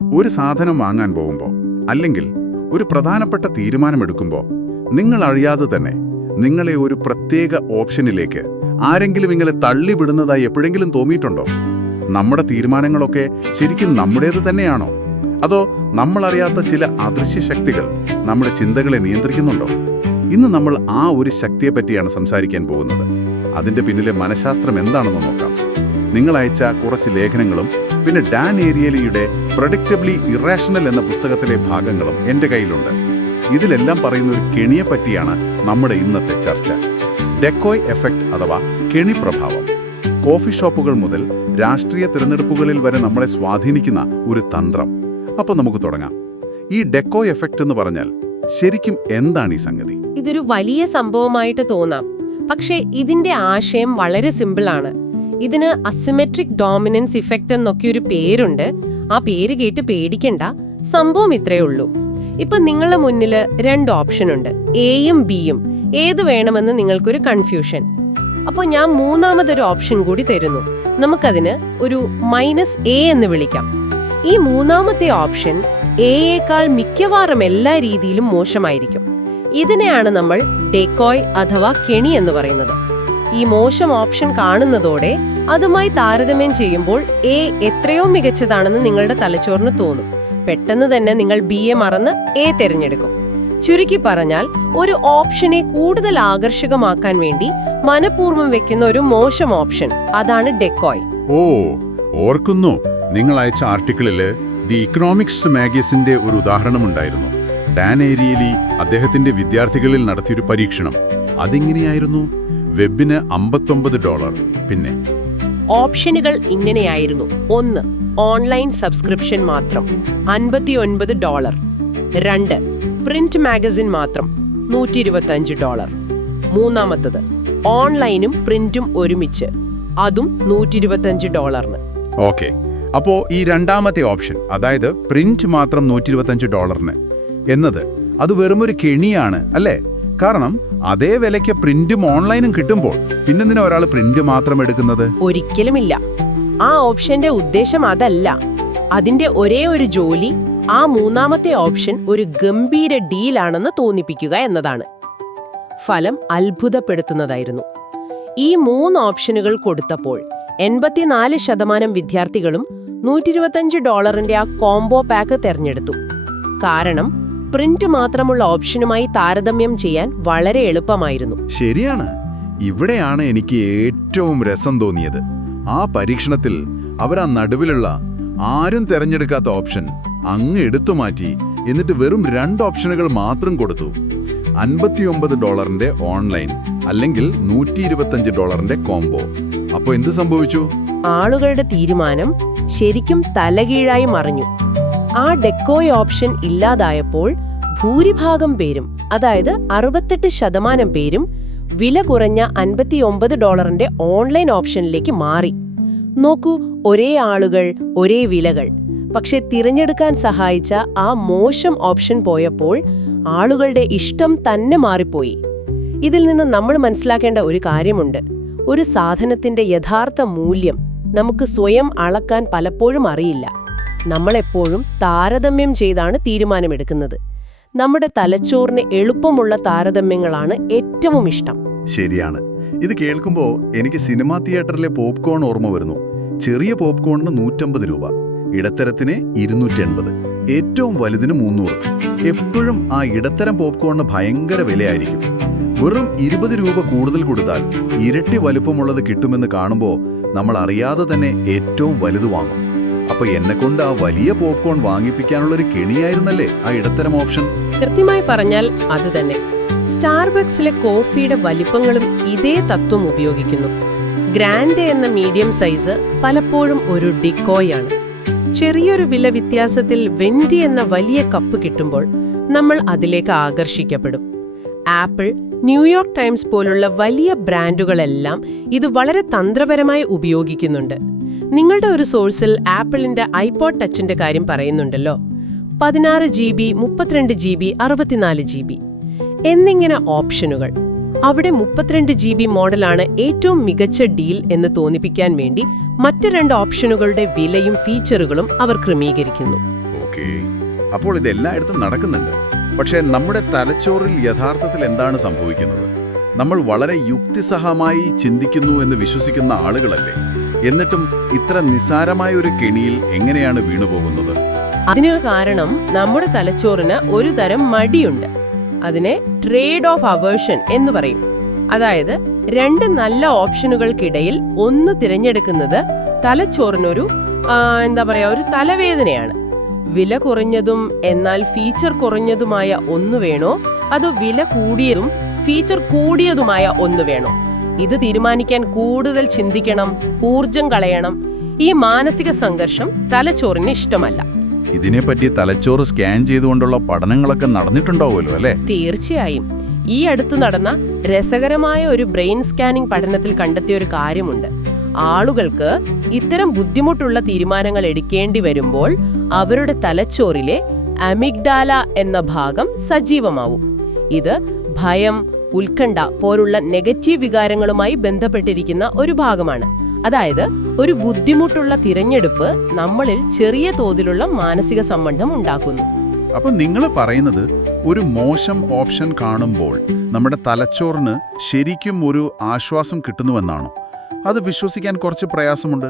ഒരു സാധനം വാങ്ങാൻ പോകുമ്പോൾ അല്ലെങ്കിൽ ഒരു പ്രധാനപ്പെട്ട തീരുമാനമെടുക്കുമ്പോൾ നിങ്ങൾ അറിയാതെ തന്നെ നിങ്ങളെ ഒരു പ്രത്യേക ഓപ്ഷനിലേക്ക് ആരെങ്കിലും ഇങ്ങനെ തള്ളിവിടുന്നതായി എപ്പോഴെങ്കിലും തോന്നിയിട്ടുണ്ടോ? നമ്മുടെ തീരുമാനങ്ങളൊക്കെ ശരിക്കും നമ്മുടേത് തന്നെയാണോ? അതോ നമ്മളറിയാത്ത ചില അദൃശ്യ ശക്തികൾ നമ്മുടെ ചിന്തകളെ നിയന്ത്രിക്കുന്നുണ്ടോ? ഇന്ന് നമ്മൾ ആ ഒരു ശക്തിയെ പറ്റിയാണ് സംസാരിക്കാൻ പോകുന്നത്. അതിന്റെ പിന്നിലെ മനഃശാസ്ത്രം എന്താണെന്ന് നോക്കാം. നിങ്ങൾ അയച്ച കുറച്ച് ലേഖനങ്ങളും പിന്നെ ഡാൻ ഏരിയലിയുടെ പ്രൊഡിക്റ്റബിളി ഇറാഷണൽ എന്ന പുസ്തകത്തിലെ ഭാഗങ്ങളും എന്റെ കയ്യിലുണ്ട്. ഇതിലെല്ലാം പറയുന്ന ഒരു കെണിയെ പറ്റിയാണ് നമ്മുടെ ഇന്നത്തെ ചർച്ച. ഡെക്കോയ് എഫക്റ്റ് അഥവാ കെണി പ്രഭാവം. കോഫി ഷോപ്പുകൾ മുതൽ രാഷ്ട്രീയ തിരഞ്ഞെടുപ്പുകളിൽ വരെ നമ്മളെ സ്വാധീനിക്കുന്ന ഒരു തന്ത്രം. അപ്പോൾ നമുക്ക് തുടങ്ങാം. ഈ ഡെക്കോയ് എഫക്റ്റ് എന്ന് പറഞ്ഞാൽ ശരിക്കും എന്താണ് ഈ സംഗതി? ഇതൊരു വലിയ സംഭവമായിട്ട് തോന്നാം. പക്ഷേ ഇതിന്റെ ആശയം വളരെ സിമ്പിളാണ്. ഇതിന് അസിമെട്രിക് ഡോമിനൻസ് ഇഫക്റ്റ് എന്നൊക്കെ ഒരു പേരുണ്ട്. ആ പേര് കേട്ട് പേടിക്കണ്ട. സംഭവം ഇത്രയേ ഉള്ളൂ. ഇപ്പൊ നിങ്ങളുടെ മുന്നിൽ രണ്ട് ഓപ്ഷൻ ഉണ്ട്. എയും ബിയും ഏത് വേണമെന്ന് നിങ്ങൾക്കൊരു കൺഫ്യൂഷൻ അപ്പോൾ ഞാൻ മൂന്നാമതൊരു ഓപ്ഷൻ കൂടി തരുന്നു. നമുക്കതിന് ഒരു മൈനസ് എ എന്ന് വിളിക്കാം. ഈ മൂന്നാമത്തെ ഓപ്ഷൻ എയേക്കാൾ മിക്കവാറും എല്ലാ രീതിയിലും മോശമായിരിക്കും. ഇതിനെയാണ് നമ്മൾ ഡേക്കോയ് അഥവാ കെണി എന്ന് പറയുന്നത്. ഈ മോശം ഓപ്ഷൻ കാണുന്നതോടെ അതുമായി താരതമ്യം ചെയ്യുമ്പോൾ എ എത്രയോ മികച്ചതാണെന്ന് നിങ്ങളുടെ തലച്ചോറിന് തോന്നും. പെട്ടെന്ന് തന്നെ നിങ്ങൾ ബി എ മറന്ന് എ തിരഞ്ഞെടുക്കും. ചുരുക്കി പറഞ്ഞാൽ ഒരു ഓപ്ഷനെ കൂടുതൽ ആകർഷകമാക്കാൻ വേണ്ടി മനഃപൂർവം വെക്കുന്ന ഒരു മോശം ഓപ്ഷൻ അതാണ് ഡെക്കോയ്. ഓ ഓർക്കുന്നു. നിങ്ങൾ അയച്ച ആർട്ടിക്കിളിൽ ദി ഇക്കണോമിക്സ് മാഗസിന്റെ ഒരു ഉദാഹരണം ഉണ്ടായിരുന്നു ഡാൻ ഏരിയലി അദ്ദേഹത്തിന്റെ വിദ്യാർത്ഥികളിൽ നടത്തിയൊരു പരീക്ഷണം. അതെങ്ങനെയായിരുന്നു? വെബിന് അമ്പത്തൊമ്പത് ഡോളർ. പിന്നെ. ഓപ്ഷനുകൾ ഇങ്ങനെയായിരുന്നു. ഒന്ന് ഓൺലൈൻ സബ്സ്ക്രിപ്ഷൻ മാത്രം. അൻപത്തിയൊൻപത് ഡോളർ. രണ്ട് പ്രിന്റ് മാഗസിൻ മാത്രം. നൂറ്റി ഇരുപത്തഞ്ച് ഡോളർ. മൂന്നാമത്തത് ഓൺലൈനും പ്രിന്റും ഒരുമിച്ച്. അതും നൂറ്റി ഇരുപത്തഞ്ച് ഡോളറിന്. ഓക്കെ. അപ്പോ ഈ രണ്ടാമത്തെ ഓപ്ഷൻ അതായത് പ്രിന്റ് മാത്രം നൂറ്റി ഇരുപത്തഞ്ച് ഡോളറിന്. എന്നത് അത് വെറുമൊരു കെണിയാണ് അല്ലേ? കാരണം അതേ വിലയ്ക്ക് പ്രിന്റും ഓൺലൈനും കിട്ടുമ്പോൾ പിന്നെന്തിനാ ഒരാൾ പ്രിന്റ് മാത്രം എടുക്കുന്നത്? ഒരിക്കലുമില്ല. ആ ഓപ്ഷന്റെ ഉദ്ദേശം അതല്ല. അതിന്റെ ഒരേ ഒരു ജോലി ആ മൂന്നാമത്തെ ഓപ്ഷൻ ഒരു ഗംഭീര ഡീലാണെന്ന് തോന്നിപ്പിക്കുക എന്നതാണ്. ഫലം അത്ഭുതപ്പെടുത്തുന്നതായിരുന്നു. ഈ മൂന്ന് ഓപ്ഷനുകൾ കൊടുത്തപ്പോൾ എൺപത്തിനാല് ശതമാനം വിദ്യാർത്ഥികളും നൂറ്റിരുപത്തഞ്ച് ഡോളറിന്റെ ആ കോംബോ പാക്ക് തെരഞ്ഞെടുത്തു. കാരണം പ്രിന്റ് മാത്രമുള്ള ഓപ്ഷനുമായി താരതമ്യം ചെയ്യാൻ വളരെ എളുപ്പമായിരുന്നു. ശരിയാണ്. ഇവിടെയാണ് എനിക്ക് ഏറ്റവും രസം തോന്നിയത്. ആ പരീക്ഷണത്തിൽ അവർ ആ നടുവിലുള്ള ആരും തിരഞ്ഞെടുക്കാത്ത ഓപ്ഷൻ അങ്ങ് എടുത്തു മാറ്റി എന്നിട്ട് വെറും രണ്ട് ഓപ്ഷനുകൾ മാത്രം കൊടുത്തു. അൻപത്തിയൊമ്പത് ഡോളറിന്റെ ഓൺലൈൻ അല്ലെങ്കിൽ നൂറ്റി ഇരുപത്തഞ്ച് ഡോളറിന്റെ കോംബോ. അപ്പോൾ എന്ത് സംഭവിച്ചു? ആളുകളുടെ തീരുമാനം ശരിക്കും തലകീഴായി മറിഞ്ഞു. ആ ഡെക്കോയ് ഓപ്ഷൻ ഇല്ലാതായപ്പോൾ ഭൂരിഭാഗം പേരും അതായത് അറുപത്തെട്ട് ശതമാനം പേരും വില കുറഞ്ഞ അൻപത്തിയൊമ്പത് ഡോളറിന്റെ ഓൺലൈൻ ഓപ്ഷനിലേക്ക് മാറി. നോക്കൂ ഒരേ ആളുകൾ ഒരേ വിലകൾ. പക്ഷെ തിരഞ്ഞെടുക്കാൻ സഹായിച്ച ആ മോശം ഓപ്ഷൻ പോയപ്പോൾ ആളുകളുടെ ഇഷ്ടം തന്നെ മാറിപ്പോയി. ഇതിൽ നിന്ന് നമ്മൾ മനസ്സിലാക്കേണ്ട ഒരു കാര്യമുണ്ട്. ഒരു സാധനത്തിന്റെ യഥാർത്ഥ മൂല്യം നമുക്ക് സ്വയം അളക്കാൻ പലപ്പോഴും അറിയില്ല. നമ്മളെപ്പോഴും താരതമ്യം ചെയ്താണ് തീരുമാനമെടുക്കുന്നത്. നമ്മുടെ തലച്ചോറിന് എളുപ്പമുള്ള താരതമ്യങ്ങളാണ് ഏറ്റവും ഇഷ്ടം. ശരിയാണ്. ഇത് കേൾക്കുമ്പോൾ എനിക്ക് സിനിമാ തിയേറ്ററിലെ പോപ്കോൺ ഓർമ്മ വരുന്നു. ചെറിയ പോപ്കോണിന് നൂറ്റമ്പത് രൂപ ഇടത്തരത്തിന് ഇരുന്നൂറ്റി എൺപത് ഏറ്റവും വലുതിന് മുന്നൂറ്. എപ്പോഴും ആ ഇടത്തരം പോപ്കോണിന് ഭയങ്കര വിലയായിരിക്കും. വെറും ഇരുപത് രൂപ കൂടുതൽ കൊടുത്താൽ ഇരട്ടി വലുപ്പമുള്ളത് കിട്ടുമെന്ന് കാണുമ്പോൾ നമ്മൾ അറിയാതെ തന്നെ ഏറ്റവും വലുത് വാങ്ങും. അപ്പൊ എന്നെ കൊണ്ട് ആ വലിയ പോപ്കോൺ വാങ്ങിപ്പിക്കാനുള്ളൊരു കെണിയായിരുന്നല്ലേ ആ ഇടത്തരം ഓപ്ഷൻ? കൃത്യമായി പറഞ്ഞാൽ അത് തന്നെ. സ്റ്റാർബക്സിലെ കോഫിയുടെ വലിപ്പങ്ങളും ഇതേ തത്വം ഉപയോഗിക്കുന്നു. ഗ്രാൻഡ് എന്ന മീഡിയം സൈസ് പലപ്പോഴും ഒരു ഡിക്കോയാണ്. ചെറിയൊരു വില വ്യത്യാസത്തിൽ വെൻഡി എന്ന വലിയ കപ്പ് കിട്ടുമ്പോൾ നമ്മൾ അതിലേക്ക് ആകർഷിക്കപ്പെടും. ആപ്പിൾ ന്യൂയോർക്ക് ടൈംസ് പോലുള്ള വലിയ ബ്രാൻഡുകളെല്ലാം ഇത് വളരെ തന്ത്രപരമായി ഉപയോഗിക്കുന്നുണ്ട്. നിങ്ങളുടെ ഒരു സോഴ്സിൽ ആപ്പിളിന്റെ ഐപോഡ് ടച്ചിന്റെ കാര്യം പറയുന്നുണ്ടല്ലോ. പതിനാറ് ജി ബി മുപ്പത്തിരണ്ട് ജി ബി അറുപത്തിനാല് ജി ബി എന്നിങ്ങനെ ഓപ്ഷനുകൾ. അവിടെ മുപ്പത്തിരണ്ട് ജി ബി മോഡലാണ് ഏറ്റവും മികച്ച ഡീൽ എന്ന് തോന്നിപ്പിക്കാൻ വേണ്ടി മറ്റ് രണ്ട് ഓപ്ഷനുകളുടെ വിലയും ഫീച്ചറുകളും അവർ ക്രമീകരിക്കുന്നു. അപ്പോൾ ഇത് എല്ലായിടത്തും നടക്കുന്നുണ്ട്. പക്ഷേ നമ്മുടെ തലച്ചോറിൽ യഥാർത്ഥത്തിൽ എന്താണ് സംഭവിക്കുന്നത്? നമ്മൾ വളരെ യുക്തിസഹമായി ചിന്തിക്കുന്നു എന്ന് വിശ്വസിക്കുന്ന ആളുകളല്ലേ? എന്നിട്ടും ഇത്ര നിസാരമായ ഒരു കെണിയിൽ എങ്ങനെയാണ് വീണുപോകുന്നത്? അതിന് കാരണം നമ്മുടെ തലച്ചോറിന് ഒരു തരം മടിയുണ്ട്. അതിനെ ട്രേഡ് ഓഫ് അവേർഷൻ എന്ന് പറയും. അതായത് രണ്ട് നല്ല ഓപ്ഷനുകൾക്കിടയിൽ ഒന്ന് തിരഞ്ഞെടുക്കുന്നത് തലച്ചോറിനൊരു എന്താ പറയാ ഒരു തലവേദനയാണ്. വില കുറഞ്ഞതും എന്നാൽ ഫീച്ചർ കുറഞ്ഞതുമായ ഒന്ന് വേണോ? അതോ വില കൂടിയതും ഫീച്ചർ കൂടിയതുമായ ഒന്ന് വേണോ? ഇത് തീരുമാനിക്കാൻ കൂടുതൽ ചിന്തിക്കണം ഊർജം കളയണം. ഈ മാനസിക സംഘർഷം തലച്ചോറിന് ഇഷ്ടമല്ല. ഇതിനെപ്പറ്റി തലച്ചോറ് സ്കാൻ ചെയ്തുകൊണ്ടുള്ള പഠനങ്ങളൊക്കെ നടന്നിട്ടുണ്ടാവുമല്ലോ അല്ലേ? തീർച്ചയായും. ഈ അടുത്ത് നടന്ന രസകരമായ ഒരു ബ്രെയിൻ സ്കാനിംഗ് പഠനത്തിൽ കണ്ടെത്തിയ ഒരു കാര്യമുണ്ട്. ആളുകൾക്ക് ഇത്തരം ബുദ്ധിമുട്ടുള്ള തീരുമാനങ്ങൾ എടുക്കേണ്ടി വരുമ്പോൾ അവരുടെ തലച്ചോറിലെ അമിഗ്ഡാല എന്ന ഭാഗം സജീവമാവും. ഇത് ഭയം ഉത്കണ്ഠ പോലുള്ള നെഗറ്റീവ് വികാരങ്ങളുമായി ബന്ധപ്പെട്ടിരിക്കുന്ന ഒരു ഭാഗമാണ്. അതായത് ഒരു ബുദ്ധിമുട്ടുള്ള തിരഞ്ഞെടുപ്പ് നമ്മളിൽ ചെറിയ തോതിലുള്ള മാനസിക സമ്മർദ്ദം ഉണ്ടാക്കുന്നു. അപ്പൊ നിങ്ങൾ പറയുന്നത് ഒരു മോശം ഓപ്ഷൻ കാണുമ്പോൾ നമ്മുടെ തലച്ചോറിന് ശരിക്കും ഒരു ആശ്വാസം കിട്ടുന്നുവെന്നാണോ? അത് വിശ്വസിക്കാൻ കുറച്ച് പ്രയാസമുണ്ട്.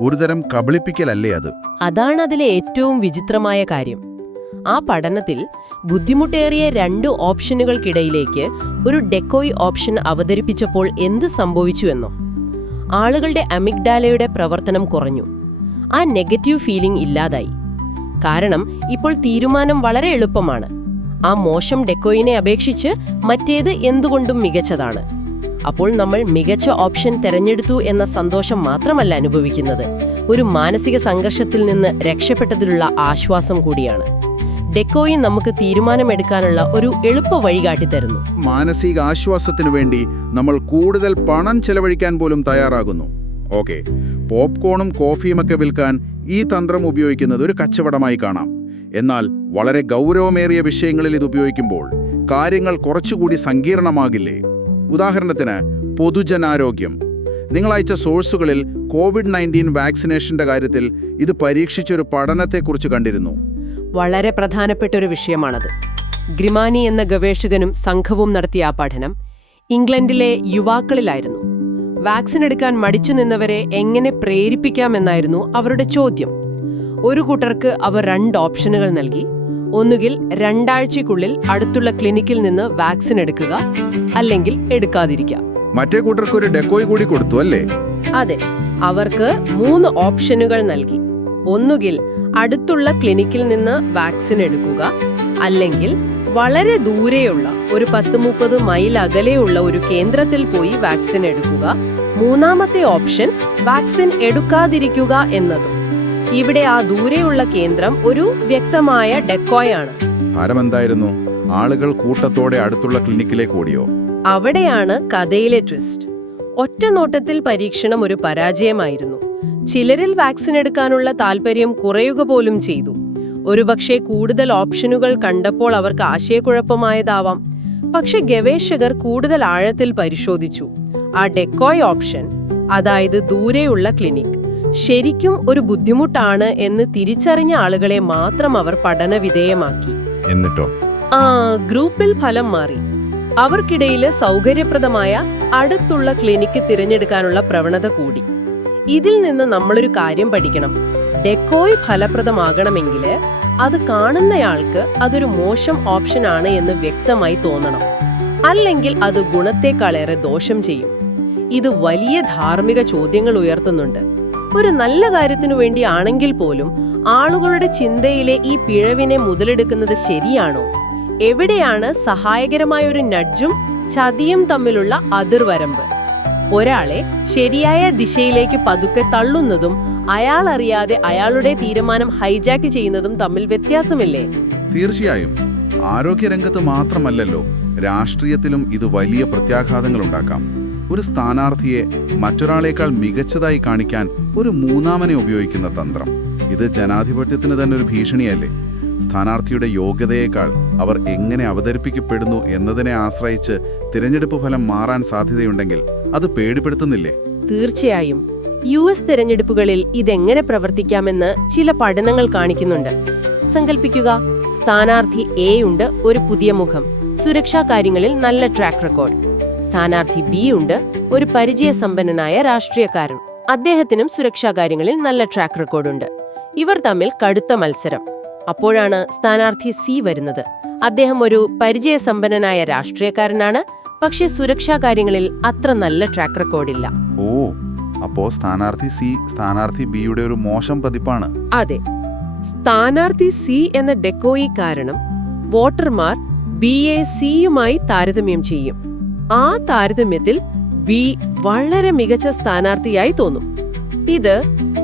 ഒരുതരം കബളിപ്പിക്കലല്ലേ അത്? അതാണ് അതിലെ ഏറ്റവും വിചിത്രമായ കാര്യം. ആ പഠനത്തിൽ ബുദ്ധിമുട്ടേറിയ രണ്ട് ഓപ്ഷനുകൾക്കിടയിലേക്ക് ഒരു ഡെക്കോയ് ഓപ്ഷൻ അവതരിപ്പിച്ചപ്പോൾ എന്ത് സംഭവിച്ചുവെന്നോ? ആളുകളുടെ അമിഗ്ഡാലയുടെ പ്രവർത്തനം കുറഞ്ഞു. ആ നെഗറ്റീവ് ഫീലിംഗ് ഇല്ലാതായി. കാരണം ഇപ്പോൾ തീരുമാനം വളരെ എളുപ്പമാണ്. ആ മോശം ഡെക്കോയിനെ അപേക്ഷിച്ച് മറ്റേത് എന്തുകൊണ്ടും മികച്ചതാണ്. അപ്പോൾ നമ്മൾ മികച്ച ഓപ്ഷൻ തിരഞ്ഞെടുത്തു എന്ന സന്തോഷം മാത്രമല്ല അനുഭവിക്കുന്നത്. ഒരു മാനസിക സംഘർഷത്തിൽ നിന്ന് രക്ഷപ്പെട്ടതിലുള്ള ആശ്വാസം കൂടിയാണ്. ഡെക്കോയിൻ നമുക്ക് തീരുമാനമെടുക്കാനുള്ള ഒരു എളുപ്പ വഴി കാട്ടിത്തരുന്നു. മാനസിക ആശ്വാസത്തിനു വേണ്ടി നമ്മൾ കൂടുതൽ പണം ചെലവഴിക്കാൻ പോലും തയ്യാറാകുന്നു. ഓക്കെ പോപ്കോണും കോഫിയുമൊക്കെ വിൽക്കാൻ ഈ തന്ത്രം ഉപയോഗിക്കുന്നത് ഒരു കച്ചവടമായി കാണാം. എന്നാൽ വളരെ ഗൗരവമേറിയ വിഷയങ്ങളിൽ ഇത് ഉപയോഗിക്കുമ്പോൾ കാര്യങ്ങൾ കുറച്ചുകൂടി സങ്കീർണമാകില്ലേ? ഉദാഹരണത്തിന് പൊതുജനാരോഗ്യം. നിങ്ങൾ അയച്ച സോഴ്സുകളിൽ കോവിഡ് നയന്റീൻ വാക്സിനേഷന്റെ കാര്യത്തിൽ ഇത് പരീക്ഷിച്ചൊരു പഠനത്തെക്കുറിച്ച് കണ്ടിരുന്നു. വളരെ പ്രധാനപ്പെട്ട ഒരു വിഷയമാണത്. ഗ്രിമാനി എന്ന ഗവേഷകനും സംഘവും നടത്തിയ ആ പഠനം ഇംഗ്ലണ്ടിലെ യുവാക്കളിലായിരുന്നു. വാക്സിൻ എടുക്കാൻ മടിച്ചു നിന്നവരെ എങ്ങനെ പ്രേരിപ്പിക്കാമെന്നായിരുന്നു അവരുടെ ചോദ്യം. ഒരു കൂട്ടർക്ക് അവർ രണ്ട് ഓപ്ഷനുകൾ നൽകി. ഒന്നുകിൽ രണ്ടാഴ്ചയ്ക്കുള്ളിൽ അടുത്തുള്ള ക്ലിനിക്കിൽ നിന്ന് വാക്സിൻ എടുക്കുക അല്ലെങ്കിൽ എടുക്കാതിരിക്കുക. മറ്റേ കൂട്ടർക്ക് ഒരു ഡെക്കോയ് കൂടി കൊടുത്തു അല്ലേ? അതെ അവർക്ക് മൂന്ന് ഓപ്ഷനുകൾ നൽകി. ഒന്നുകിൽ അടുത്തുള്ള ക്ലിനിക്കിൽ നിന്ന് വാക്സിൻ എടുക്കുക അല്ലെങ്കിൽ വളരെ ദൂരെയുള്ള ഒരു പത്ത് മുപ്പത് മൈൽ അകലെയുള്ള ഒരു കേന്ദ്രത്തിൽ പോയി വാക്സിൻ എടുക്കുക. മൂന്നാമത്തെ ഓപ്ഷൻ വാക്സിൻ എടുക്കാതിരിക്കുക എന്നതും. ഇവിടെ ആ ദൂരെയുള്ള കേന്ദ്രം ഒരു വ്യക്തമായ ഡെക്കോയാണ്. ഫലം എന്തായിരുന്നു ആളുകൾ കൂട്ടത്തോടെ അടുത്തുള്ള ക്ലിനിക്കിലേക്ക് ഓടിയോ? അവിടെയാണ് കഥയിലെ ട്വിസ്റ്റ്. ഒറ്റ നോട്ടത്തിൽ പരീക്ഷണം ഒരു പരാജയമായിരുന്നു. ചിലരിൽ വാക്സിൻ എടുക്കാനുള്ള താല്പര്യം കുറയുക പോലും ചെയ്തു. ഒരുപക്ഷെ കൂടുതൽ ഓപ്ഷനുകൾ കണ്ടപ്പോൾ അവർക്ക് ആശയക്കുഴപ്പമായതാവാം. പക്ഷെ ഗവേഷകർ കൂടുതൽ ആഴത്തിൽ പരിശോധിച്ചു. ആ ഡെക്കോയ് ഓപ്ഷൻ അതായത് ദൂരെയുള്ള ക്ലിനിക് ശരിക്കും ഒരു ബുദ്ധിമുട്ടാണ് എന്ന് തിരിച്ചറിഞ്ഞ ആളുകളെ മാത്രം അവർ പഠനവിധേയമാക്കി. എന്നിട്ടോ? ആ ഗ്രൂപ്പിൽ ഫലം മാറി. അവർക്കിടയിലെ സൗകര്യപ്രദമായ അടുത്തുള്ള ക്ലിനിക്ക് തിരഞ്ഞെടുക്കാനുള്ള പ്രവണത കൂടി. ഇതിൽ നിന്ന് നമ്മളൊരു കാര്യം പഠിക്കണം. ഡെക്കോയ് ഫലപ്രദമാകണമെങ്കിൽ അത് കാണുന്നയാൾക്ക് അതൊരു മോശം ഓപ്ഷൻ ആണ് എന്ന് വ്യക്തമായി തോന്നണം. അല്ലെങ്കിൽ അത് ഗുണത്തെക്കാളേറെ ദോഷം ചെയ്യും. ഇത് വലിയ ധാർമ്മിക ചോദ്യങ്ങൾ ഉയർത്തുന്നുണ്ട്. ഒരു നല്ല കാര്യത്തിനു വേണ്ടി ആണെങ്കിൽ പോലും ആളുകളുടെ ചിന്തയിലെ ഈ പിഴവിനെ മുതലെടുക്കുന്നത് ശരിയാണോ? എവിടെയാണ് സഹായകരമായ ഒരു നഡ്ജും ചതിയും തമ്മിലുള്ള അതിർവരമ്പ്? ഒരാളെ ശരിയായ ദിശയിലേക്ക് പതുക്കെ തള്ളുന്നതും അയാൾ അറിയാതെ അയാളുടെ തീരുമാനം ഹൈജാക്ക് ചെയ്യുന്നതും തമ്മിൽ വ്യത്യാസമില്ലേ? തീർച്ചയായും. ആരോഗ്യരംഗത്ത് മാത്രമല്ലല്ലോ രാഷ്ട്രീയത്തിലും ഇത് വലിയ പ്രത്യാഘാതങ്ങൾ ഉണ്ടാക്കാം ഒരു സ്ഥാനാർത്ഥിയെ മറ്റൊരാളേക്കാൾ മികച്ചതായി കാണിക്കാൻ ഒരു മൂന്നാമനെ ഉപയോഗിക്കുന്ന തന്ത്രം. ഇത് ജനാധിപത്യത്തിന് തന്നെ ഒരു ഭീഷണിയല്ലേ? സ്ഥാനാർത്ഥിയുടെ യോഗ്യതയേക്കാൾ അവർ എങ്ങനെ അവതരിപ്പിക്കപ്പെടുന്നു എന്നതിനെ ആശ്രയിച്ച് തിരഞ്ഞെടുപ്പ് ഫലം മാറാൻ സാധ്യതയുണ്ടെങ്കിൽ അത് പേടിപ്പെടുത്തുന്നില്ലേ? തീർച്ചയായും. യു എസ് തെരഞ്ഞെടുപ്പുകളിൽ ഇതെങ്ങനെ പ്രവർത്തിക്കാമെന്ന് ചില പഠനങ്ങൾ കാണിക്കുന്നുണ്ട്. സങ്കല്പിക്കുക സ്ഥാനാർത്ഥി എ ഉണ്ട് ഒരു പുതിയ മുഖം. സുരക്ഷാ കാര്യങ്ങളിൽ നല്ല ട്രാക്ക് റെക്കോർഡ് സ്ഥാനാർത്ഥി ബി ഉണ്ട് ഒരു പരിചയ സമ്പന്നനായ രാഷ്ട്രീയക്കാരൻ. അദ്ദേഹത്തിനും സുരക്ഷാ കാര്യങ്ങളിൽ നല്ല ട്രാക്ക് റെക്കോർഡുണ്ട് ഇവർ തമ്മിൽ കടുത്ത മത്സരം. അപ്പോഴാണ് സ്ഥാനാർത്ഥി സി വരുന്നത്. അദ്ദേഹം ഒരു പരിചയ സമ്പന്നനായ രാഷ്ട്രീയക്കാരനാണ്. പക്ഷേ സുരക്ഷാ കാര്യങ്ങളിൽ അത്ര നല്ല ട്രാക്ക് റെക്കോർഡില്ല ഓ അപ്പോ സ്ഥാനാർത്ഥി സി സ്ഥാനാർത്ഥി ബിയുടെ ഒരു മോശം പതിപ്പാണ്. അതെ. സ്ഥാനാർത്ഥി സി എന്ന ഡെക്കോയി കാരണം വോട്ടർമാർ ബി എ സിയുമായി താരതമ്യം ചെയ്യും. ആ താരതമ്യത്തിൽ ബി വളരെ മികച്ച സ്ഥാനാർത്ഥിയായി തോന്നും. ഇത്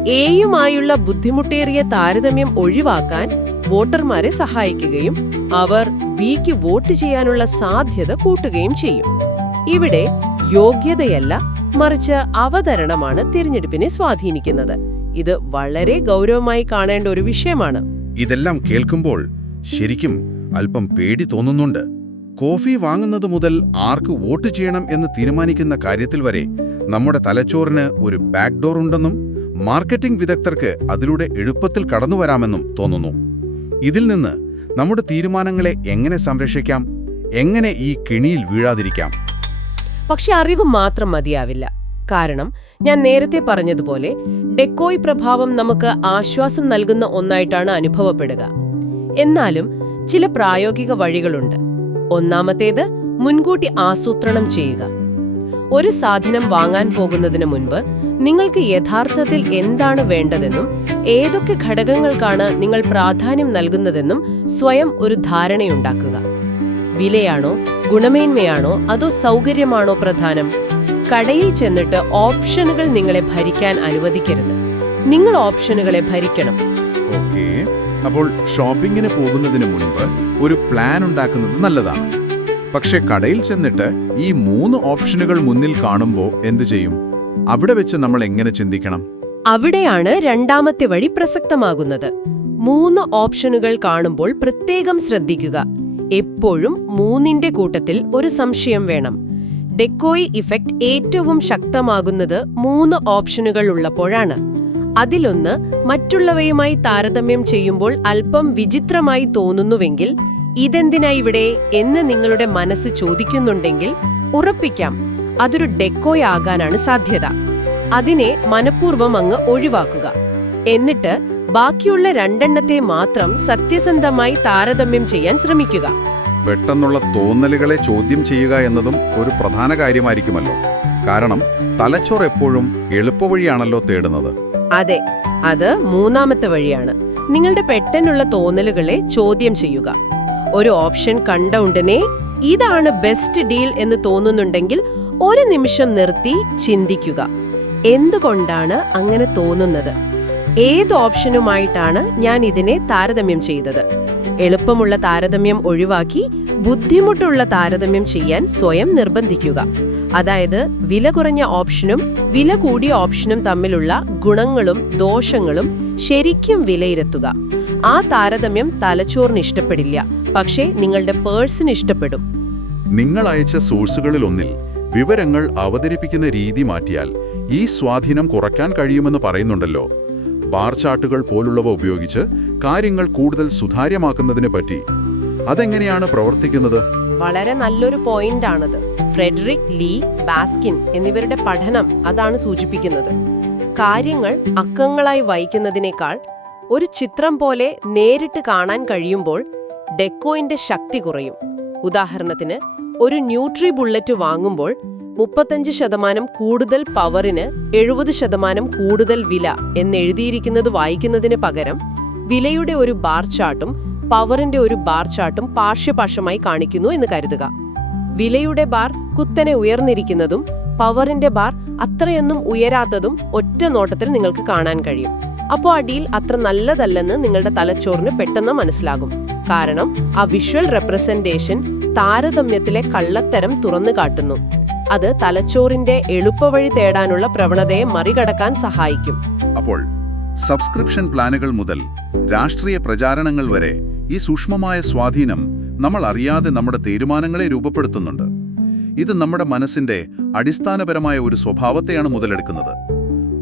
എയുമായുള്ള ബുദ്ധിമുട്ടേറിയ താരതമ്യം ഒഴിവാക്കാൻ വോട്ടർമാരെ സഹായിക്കുകയും അവർ ബിക്ക് വോട്ട് ചെയ്യാനുള്ള സാധ്യത കൂട്ടുകയും ചെയ്യും. ഇവിടെ യോഗ്യതയല്ല മറിച്ച് അവതരണമാണ് തിരഞ്ഞെടുപ്പിനെ സ്വാധീനിക്കുന്നത്. ഇത് വളരെ ഗൗരവമായി കാണേണ്ട ഒരു വിഷയമാണ്. ഇതെല്ലാം കേൾക്കുമ്പോൾ ശരിക്കും അല്പം പേടി തോന്നുന്നുണ്ട്. കോഫി വാങ്ങുന്നത് മുതൽ ആർക്ക് വോട്ട് ചെയ്യണം എന്ന് തീരുമാനിക്കുന്ന കാര്യത്തിൽ വരെ നമ്മുടെ തലച്ചോറിന് ഒരു ബാക്ക്ഡോർ ഉണ്ടെന്നും മാർക്കറ്റിംഗ് വിദഗ്ധർക്ക് അതിലൂടെ എളുപ്പത്തിൽ കടന്നുവരാമെന്നും തോന്നുന്നു. ഇതിൽ നിന്ന് നമ്മുടെ തീരുമാനങ്ങളെ എങ്ങനെ സംരക്ഷിക്കാം? എങ്ങനെ ഈ കെണിയിൽ വീഴാതിരിക്കാം? പക്ഷെ അറിവ് മാത്രം മതിയാവില്ല. കാരണം ഞാൻ നേരത്തെ പറഞ്ഞതുപോലെ ഡെക്കോയ് പ്രഭാവം നമുക്ക് ആശ്വാസം നൽകുന്ന ഒന്നായിട്ടാണ് അനുഭവപ്പെടുക. എന്നാലും ചില പ്രായോഗിക വഴികളുണ്ട്. ഒന്നാമത്തേത് മുൻകൂട്ടി ആസൂത്രണം ചെയ്യുക. ഒരു സാധനം വാങ്ങാൻ പോകുന്നതിന് മുൻപ് നിങ്ങൾക്ക് യഥാർത്ഥത്തിൽ എന്താണ് വേണ്ടതെന്നും ഏതൊക്കെ ഘടകങ്ങൾക്കാണ് നിങ്ങൾ പ്രാധാന്യം നൽകുന്നതെന്നും സ്വയം ഒരു ധാരണയുണ്ടാക്കുക. വിലയാണോ ഗുണമേന്മയാണോ അതോ സൗകര്യമാണോ പ്രധാനം? കടയിൽ ചെന്നിട്ട് ഓപ്ഷനുകൾ നിങ്ങളെ ഭരിക്കാൻ അനുവദിക്കരുത്. നിങ്ങൾ ഓപ്ഷനുകളെ ഭരിക്കണം. അപ്പോൾ ഷോപ്പിംഗിന് പോകുന്നതിന് മുൻപ് ഒരു പ്ലാൻ ഉണ്ടാക്കുന്നത് നല്ലതാണ്. പക്ഷെ കടയിൽ ചെന്നിട്ട് ഈ മൂന്ന് ഓപ്ഷനുകൾ മുന്നിൽ കാണുമ്പോൾ എന്തു ചെയ്യും? അവിടെ വെച്ച് നമ്മൾ എങ്ങനെ ചിന്തിക്കണം? അവിടെയാണ് രണ്ടാമത്തെ വഴി പ്രസക്തമാകുന്നത്. മൂന്ന് ഓപ്ഷനുകൾ കാണുമ്പോൾ പ്രത്യേകം ശ്രദ്ധിക്കുക. എപ്പോഴും മൂന്നിന്റെ കൂട്ടത്തിൽ ഒരു സംശയം വേണം. ഡെക്കോയ് ഇഫക്റ്റ് ഏറ്റവും ശക്തമാകുന്നത് മൂന്ന് ഓപ്ഷനുകൾ ഉള്ളപ്പോഴാണ്. അതിലൊന്ന് മറ്റുള്ളവയുമായി താരതമ്യം ചെയ്യുമ്പോൾ അല്പം വിചിത്രമായി തോന്നുന്നുവെങ്കിൽ ഇതെന്തിനാ ഇവിടെ എന്ന് നിങ്ങളുടെ മനസ്സ് ചോദിക്കുന്നുണ്ടെങ്കിൽ ഉറപ്പിക്കാം. അതൊരു ഡെക്കോയ് ആകാനാണ് സാധ്യത. അതിനെ മനഃപൂർവം അങ്ങ് ഒഴിവാക്കുക. എന്നിട്ട് ബാക്കിയുള്ള രണ്ടെണ്ണത്തെ മാത്രം സത്യസന്ധമായി താരതമ്യം ചെയ്യാൻ ശ്രമിക്കുക. പെട്ടെന്നുള്ള തോന്നലുകളെ ചോദ്യം ചെയ്യുക എന്നതും ഒരു പ്രധാന കാര്യമായിരിക്കുമല്ലോ. കാരണം തലച്ചോർ എപ്പോഴും എളുപ്പവഴിയാണല്ലോ തേടുന്നത്. അതെ അത് മൂന്നാമത്തെ വഴിയാണ്. നിങ്ങളുടെ പെട്ടെന്നുള്ള തോന്നലുകളെ ചോദ്യം ചെയ്യുക. ഒരു ഓപ്ഷൻ കണ്ട ഉടനെ ഇതാണ് ബെസ്റ്റ് ഡീൽ എന്ന് തോന്നുന്നുണ്ടെങ്കിൽ ഒരു നിമിഷം നിർത്തി ചിന്തിക്കുക. എന്തുകൊണ്ടാണ് അങ്ങനെ തോന്നുന്നത്? ഏത് ഓപ്ഷനുമായിട്ടാണ് ഞാൻ ഇതിനെ താരതമ്യം ചെയ്തത്? എളുപ്പമുള്ള താരതമ്യം ഒഴിവാക്കി ബുദ്ധിമുട്ടുള്ള താരതമ്യം ചെയ്യാൻ സ്വയം നിർബന്ധിക്കുക. അതായത് വില കുറഞ്ഞ ഓപ്ഷനും വില കൂടിയ ഓപ്ഷനും തമ്മിലുള്ള ഗുണങ്ങളും ദോഷങ്ങളും ശരിക്കും വിലയിരുത്തുക. ആ താരതമ്യം തലച്ചോറിന് ഇഷ്ടപ്പെടില്ല. പക്ഷേ നിങ്ങളുടെ പേഴ്സൺ ഇഷ്ടപ്പെടും. നിങ്ങൾ അയച്ച സോഴ്സുകളിൽ ഒന്നിൽ വിവരങ്ങൾ അവതരിപ്പിക്കുന്ന രീതി മാറ്റിയാൽ ഈ സ്വാധീനം കുറയ്ക്കാൻ കഴിയുമെന്ന് പറയുന്നുണ്ടല്ലോ. ബാർ ചാർട്ടുകൾ പോലുള്ളവ ഉപയോഗിച്ച് കാര്യങ്ങൾ കൂടുതൽ സുതാര്യമാക്കുന്നതിനെ പറ്റി. അതെങ്ങനെയാണ് പ്രവർത്തിക്കുന്നത്? വളരെ നല്ലൊരു പോയിന്റ് ആണത്. ഫ്രെഡറിക് ലീ ബാസ്കിൻ എന്നിവരുടെ പഠനം അതാണ് സൂചിപ്പിക്കുന്നത്. കാര്യങ്ങൾ അക്കങ്ങളായി വായിക്കുന്നതിനേക്കാൾ ഒരു ചിത്രം പോലെ നേരിട്ട് കാണാൻ കഴിയുമ്പോൾ ഡെക്കോയിന്റെ ശക്തി കുറയും. ഉദാഹരണത്തിന് ഒരു ന്യൂട്രി ബുള്ളറ്റ് വാങ്ങുമ്പോൾ മുപ്പത്തഞ്ച് ശതമാനം കൂടുതൽ പവറിന് എഴുപത് ശതമാനം കൂടുതൽ വില എന്നെഴുതിയിരിക്കുന്നത് വായിക്കുന്നതിന് പകരം വിലയുടെ ഒരു ബാർ ചാർട്ടും പവറിന്റെ ഒരു ബാർ ചാർട്ടും പാർശ്വപാർശ്വമായി കാണിക്കുന്നു എന്ന് കരുതുക. വിലയുടെ ബാർ കുത്തനെ ഉയർന്നിരിക്കുന്നതും പവറിന്റെ ബാർ അത്രയൊന്നും ഉയരാത്തതും ഒറ്റ നോട്ടത്തിൽ നിങ്ങൾക്ക് കാണാൻ കഴിയും. അപ്പോൾ ആ ഡീൽ അത്ര നല്ലതല്ലെന്ന് നിങ്ങളുടെ തലച്ചോറിന് പെട്ടെന്ന് മനസ്സിലാകും. കാരണം ആ വിഷ്വൽ റെപ്രസെന്റേഷൻ താരതമ്യത്തിലെ കള്ളത്തരം തുറന്നു കാട്ടുന്നു. അത് തലച്ചോറിന്റെ എളുപ്പവഴി തേടാനുള്ള പ്രവണതയെ മറികടക്കാൻ സഹായിക്കും. അപ്പോൾ സബ്സ്ക്രിപ്ഷൻ പ്ലാനുകൾ മുതൽ രാഷ്ട്രീയ പ്രചാരണങ്ങൾ വരെ ഈ സൂക്ഷ്മമായ സ്വാധീനം നമ്മൾ അറിയാതെ നമ്മുടെ തീരുമാനങ്ങളെ രൂപപ്പെടുത്തുന്നുണ്ട്. ഇത് നമ്മുടെ മനസ്സിന്റെ അടിസ്ഥാനപരമായ ഒരു സ്വഭാവത്തെയാണ് മുതലെടുക്കുന്നത്.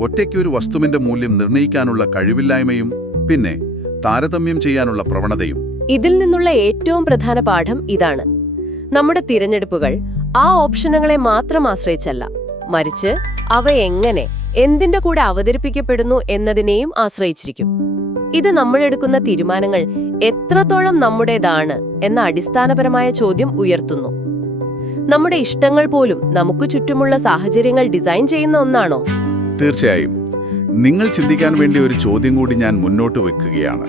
ഒറ്റയ്ക്കൊരു വസ്തുവിന്റെ മൂല്യം നിർണയിക്കാനുള്ള കഴിവില്ലായ്മയും പിന്നെ താരതമ്യം ചെയ്യാനുള്ള പ്രവണതയും. ഇതിൽ നിന്നുള്ള ഏറ്റവും പ്രധാന പാഠം ഇതാണ്. നമ്മുടെ തിരഞ്ഞെടുപ്പുകൾ ആ ഓപ്ഷനുകളെ മാത്രം ആശ്രയിച്ചല്ല. മറിച്ച് അവ എങ്ങനെ എന്തിന്റെ കൂടെ അവതരിപ്പിക്കപ്പെടുന്നു എന്നതിനെയും ആശ്രയിച്ചിരിക്കും. ഇത് നമ്മളെടുക്കുന്ന തീരുമാനങ്ങൾ എത്രത്തോളം നമ്മുടേതാണ് എന്ന അടിസ്ഥാനപരമായ ചോദ്യം ഉയർത്തുന്നു. നമ്മുടെ ഇഷ്ടങ്ങൾ പോലും നമുക്ക് ചുറ്റുമുള്ള സാഹചര്യങ്ങൾ ഡിസൈൻ ചെയ്യുന്ന ഒന്നാണോ? തീർച്ചയായും. നിങ്ങൾ ചിന്തിക്കാൻ വേണ്ടി ഒരു ചോദ്യം കൂടി ഞാൻ മുന്നോട്ട് വെക്കുകയാണ്.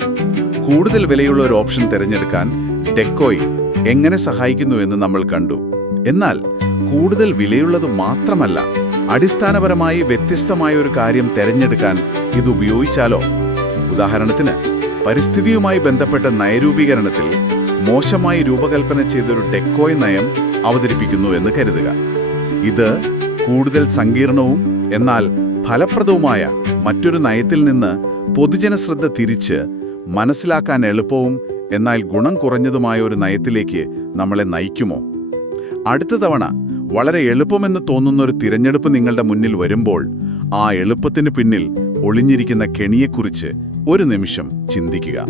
കൂടുതൽ വിലയുള്ള ഒരു ഓപ്ഷൻ തിരഞ്ഞെടുക്കാൻ ടെക്കോയ് എങ്ങനെ സഹായിക്കുന്നു എന്ന് നമ്മൾ കണ്ടു. എന്നാൽ കൂടുതൽ വിലയുള്ളത് മാത്രമല്ല അടിസ്ഥാനപരമായി വ്യത്യസ്തമായ ഒരു കാര്യം തിരഞ്ഞെടുക്കാൻ ഇത് ഉപയോഗിച്ചാലോ? ഉദാഹരണത്തിന് പരിസ്ഥിതിയുമായി ബന്ധപ്പെട്ട നയരൂപീകരണത്തിൽ മോശമായി രൂപകൽപ്പന ചെയ്തൊരു ടെക്കോയ് നയം അവതരിപ്പിക്കുന്നു എന്ന് കരുതുക. ഇത് കൂടുതൽ സങ്കീർണവും എന്നാൽ ഫലപ്രദവുമായ മറ്റൊരു നയത്തിൽ നിന്ന് പൊതുജന ശ്രദ്ധ തിരിച്ച് മനസ്സിലാക്കാൻ എളുപ്പവും എന്നാൽ ഗുണം കുറഞ്ഞതുമായ ഒരു നയത്തിലേക്ക് നമ്മളെ നയിക്കുമോ? അടുത്ത തവണ വളരെ എളുപ്പമെന്ന് തോന്നുന്ന ഒരു തിരഞ്ഞെടുപ്പ് നിങ്ങളുടെ മുന്നിൽ വരുമ്പോൾ ആ എളുപ്പത്തിന് പിന്നിൽ ഒളിഞ്ഞിരിക്കുന്ന കെണിയെക്കുറിച്ച് ഒരു നിമിഷം ചിന്തിക്കുക.